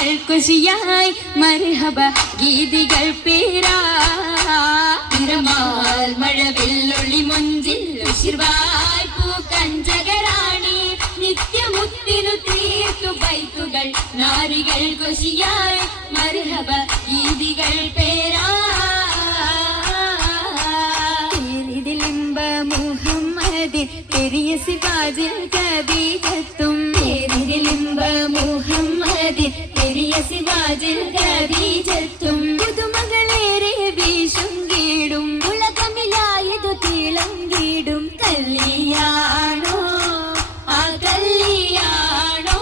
നാരികൾ കുശിയായി മർഹബ ഗീതികൾ പേരാ തിരമാൽ മഴവില്ലൊളി മുഞ്ചിൽ ഉശിർവായ് പൂക്കഞ്ചകരാണി നിത്യമുത്തിനു തീർത്തു ബൈത്തുകൾ നാരികൾ കുശിയായി മർഹബ ഗീതികൾ പേരാ മുഹമ്മദ് പെരിയ സിവാജിൽ കബീജത്തും പേരിലിമ്പ മുഹമ്മദ് പെരിയ സിവാജിൽ കബീജത്തും പുതുമകളേറെ വീശും കീടും ഉലകമിലായതു തിളങ്ങിടും കല്യാണോ ആ കല്യാണോ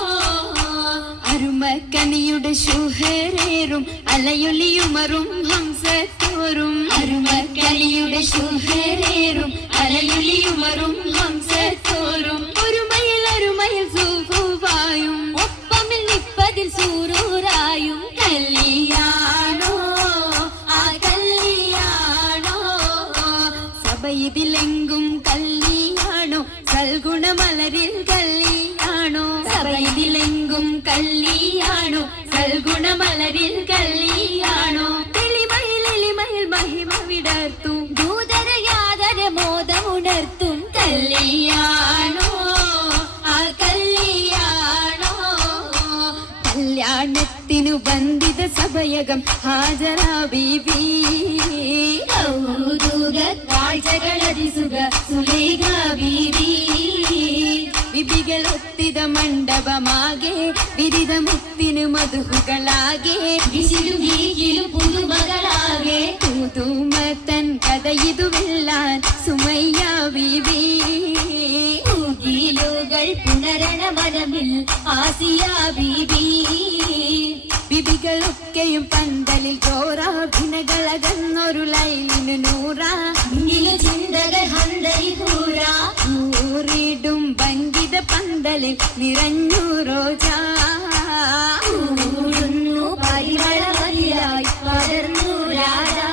അരുമക്കനിയുടെ ശുഹരേറും അലയൊലിയുമറും ഹംസത്തോറും അരുമക്കനിയുടെ ശുഹരേറും അലയൊലിയുമറും ഹംസത്തോറും ഒരുമയിൽ സൂഫുവായും ഒപ്പമിൽ നിപ്പതിൽ സൂറൂറായും കല്യാണോ ആ കല്യാണോ സഭയിതിലെങ്കും കല്യാണോ സൽഗുണമലരിൽ കല്യാണോ സഭയിതിലെങ്കും കല്യാണോ സൽഗുണമലരിൽ കല്യാണോ തെളിമയിൽ മഹിമ വിടർത്തും ദൂതരയാതര മോദമുണർത്തും കല്യാണോ ആ കല്യാണോ കല്യാണത്തിനു ബന്ധിത സഭയകം ഹാജറ ബീബി കാഴ്ചകളതിസുഖ സുലേഖ ബീബി വിധികളൊത്തിത മണ്ഡപമാകെ വിരിത മുത്തിനു മധുഹുകളാകെ വിശിലുഗീകിലും പുതുമകളാകെ തൂതുമത്തൻ കഥയിതുവെല്ലാൻ സുമയ്യ ബീബി ൂകൾ പുനരണ മനമിൽ ആസിയ ബീബി ബിബികളൊക്കെയും പന്തലിൽ ചോറാഭിനകളകന്നൊരു ലൈലിനു നൂറാ ചിന്തകൾ ഹന്തൂറിടും ഭംഗിത പന്തലിൽ നിറഞ്ഞു റോജാ പരിമളമതിലായി പടർന്നു രാജാ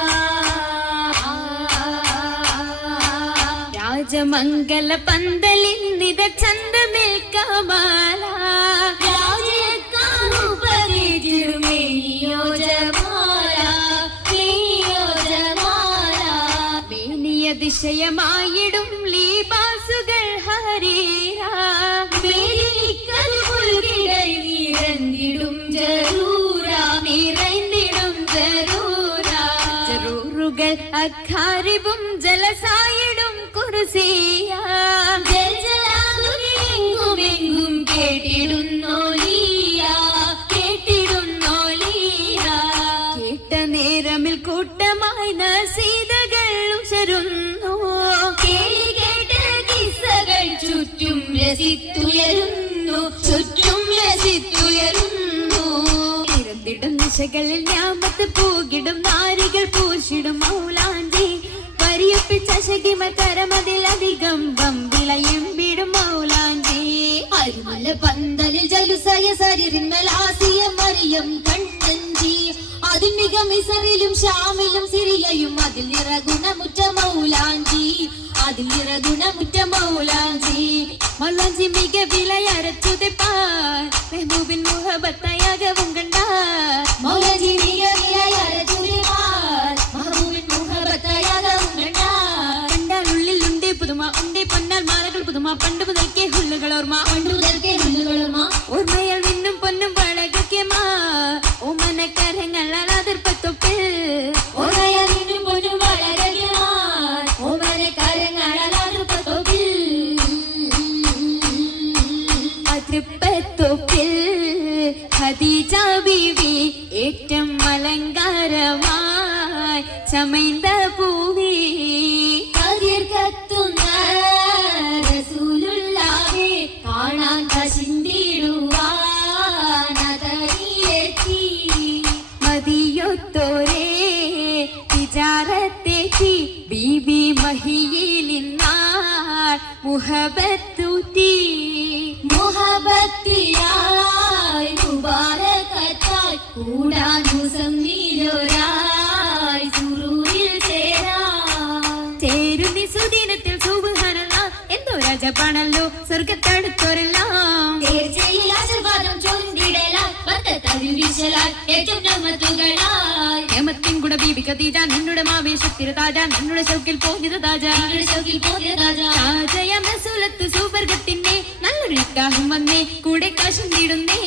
രാജമംഗല പന്തലിൽ നിത ചന്തമേൽ കമാല ദിശയമായിടും ലീബാസുകൾ ഹരീരാണ്ടിടും ജറൂറുകൾ അഖാരിബും ജലസായിടും കുർസിയെങ്കും കേട്ടിടുന്നോലിയ കേട്ട നേരമിൽ കൂട്ടമായി നസീതകൾ ഉശരുന്നു ചുറ്റും രസിത്തുയരുന്നു ഇരന്നിടും ദിശകളിൽ ഞാമത്ത് പൂകിടും നാരികൾ പൂശിടും മൗലാഞ്ചി പരിയപ്പിച്ച ശകിമ കരമതിലധികം വമ്പിളയെമ്പിടും മൗലാഞ്ചി അരിമല പന്തലിൽ ജലുസയ സരിറിന്മലാസിയ മറിയം കണ്ണഞ്ചി അതിമിക മിസറിലും ഷാമിലും സിറിയയും അതിൽ നിറഗുണമുറ്റ മൗലാഞ്ചി മൗലാഞ്ചി മിക വിളയരച്ചുതെപ്പാൻ മെഹബൂബിൻ മുഹബത്തയാകവും കണ്ടാർ മൗലാഞ്ചി മിക വിളയരച്ചുതെപ്പാൻ മെഹബൂബിൻ മുഹബത്തയാകവും കണ്ടാർ കണ്ടാൽ ഉള്ളിൽ ഉണ്ടേ പുതുമ ഉണ്ടേ പൊന്നാൽ മാലകൾ പുതുമ പണ്ട് മുതൽക്കേ ഹുല്ലുകളോർമ്മ ഓർമ്മയാൽ നിന്നും പൊന്നും വളകൊക്കെ ഓമനക്കരങ്ങൾ അതിർപ്പത്തൊപ്പിൽ ഓർമ്മയാൽ നിന്നും പൊന്നും അതിർപ്പത്തൊപ്പിൽ ഖദീജ ബീവി ഏറ്റം അലങ്കാരമായി ചമൈന്ത പൂവി കത്തുന്ന റസൂലുള്ളാഹി കാണാൻ കശിന്തിടുവാനതറിയെത്തി മദിയൊത്തോരേ തിജാറത്തെത്തി ബീബി മഹിയിലിന്നാൾ മുഹബത്തൂത്തി മുഹബത്തിയായി മുബാരകത്തായി കൂടാൻ മുസമ്മിലൊരായി സുറൂരിൽ ചേരുന്നി സുദിനത്തിൽ സുബ്ഹാനല്ലാഹ് എന്തോ രാജപാണല്ലോ സ്വർഗത്തടുത്തോരെല്ലാം തീർച്ചയിൽ ആശീർവാദം ചൊല്ലിടലാം കുരിശലാൽ ഏറ്റവും നമ്മത്തുകളായി യമത്തിൻ കൂടെ ബീബി ഖദീജ നിന്നുടെ മാവേശത്തിര താജ നിന്നുടെ ഷൗക്കിൽ പോകിയത് താജ താജയമസുലത്ത് സുവർഗത്തിന്റെ നല്ലൊരു നിക്കാഹും വന്നേ കൂടെ കാശും തീടുന്നേ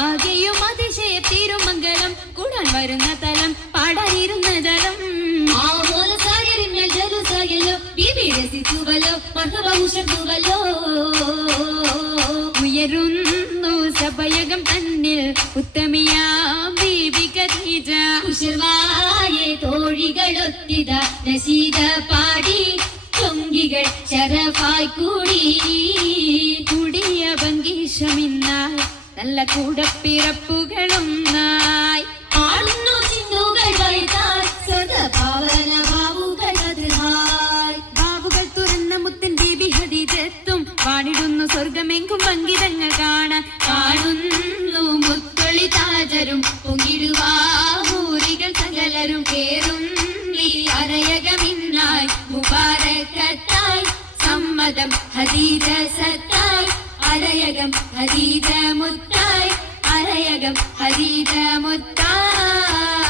ആകെയും അതിശയ തിരുമംഗലം കൂടാൻ വരുന്ന തലം പാടാനിരുന്ന ജലം ഉയരുന്നു സഭയകം തന്നിൽ ഉത്തമിയാം ബീബി ഖദീജ തോഴികളൊത്തിത നസീദ പാടി ചൊങ്കികൾ ശരഫായി കൂടി കൂടിയ ഭംഗീഷമിന്നായി നല്ല കൂടപ്പിറപ്പുകളൊന്നായി ആടുന്നു ചിന്നുകൾ വൈതാൽ സദപാവന ബാവുകൾ അതിഹായ് ബാവുകൾ തുറന്ന മുത്തൻ ബീബി ഖദീജത്തും പാടിടുന്നു സ്വർഗമെങ്കും ഭംഗിതങ്ങൾ കാണാൻ കാണുന്നു മുത്തൊളി താജരും പൊങ്ങിടുവാഹൂരികൾ സകലരും കേറും അരയകമിന്നായി മുബാരക്കത്തായി സമ്മതം ഹദീജ സത്തായി അരയകം ഹദീജ മുത്തായി അരയകം ഹദീജ മുത്തായി